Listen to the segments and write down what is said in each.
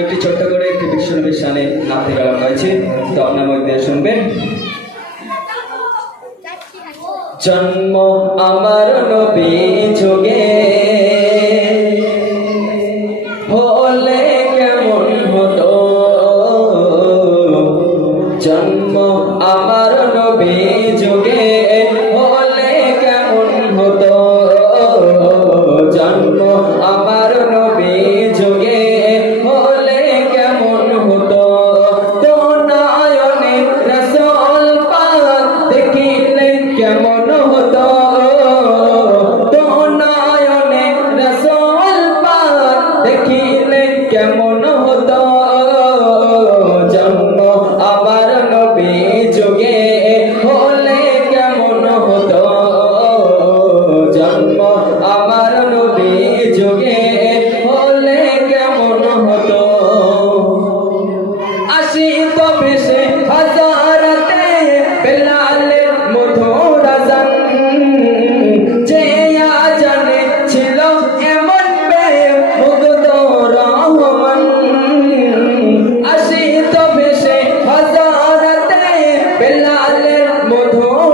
একটি ছোট্ট করে একটি বিশ্ব সানে নাতি বেড়ানো হয়েছে তো আপনার মধ্যে শুনবেন। জন্ম আমার নবী যোগে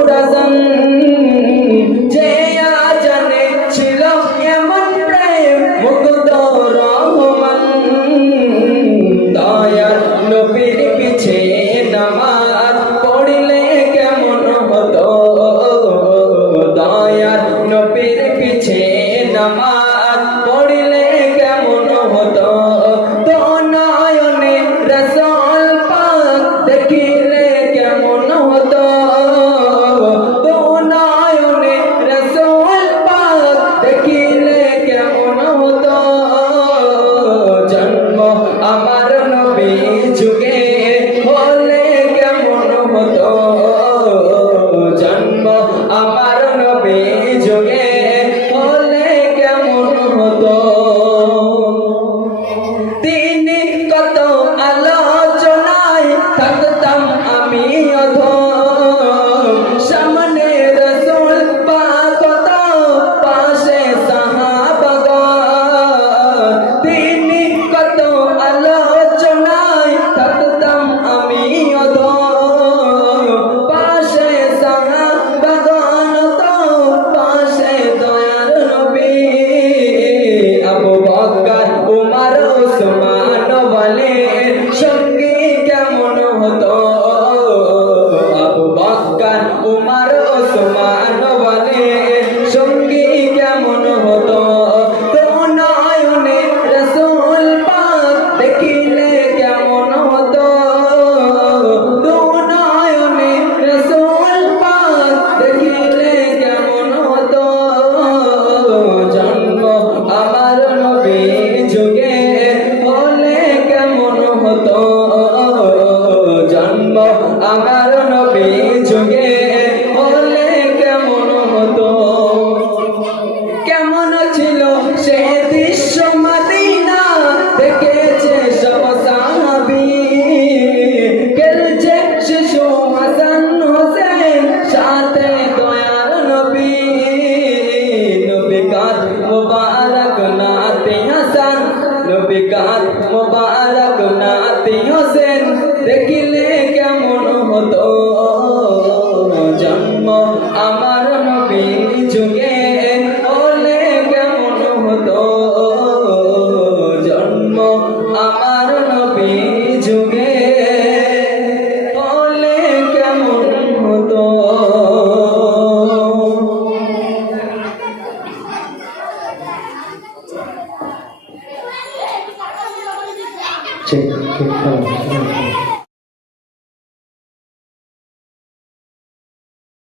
Honduras. Somali. 이제그캐릭 터.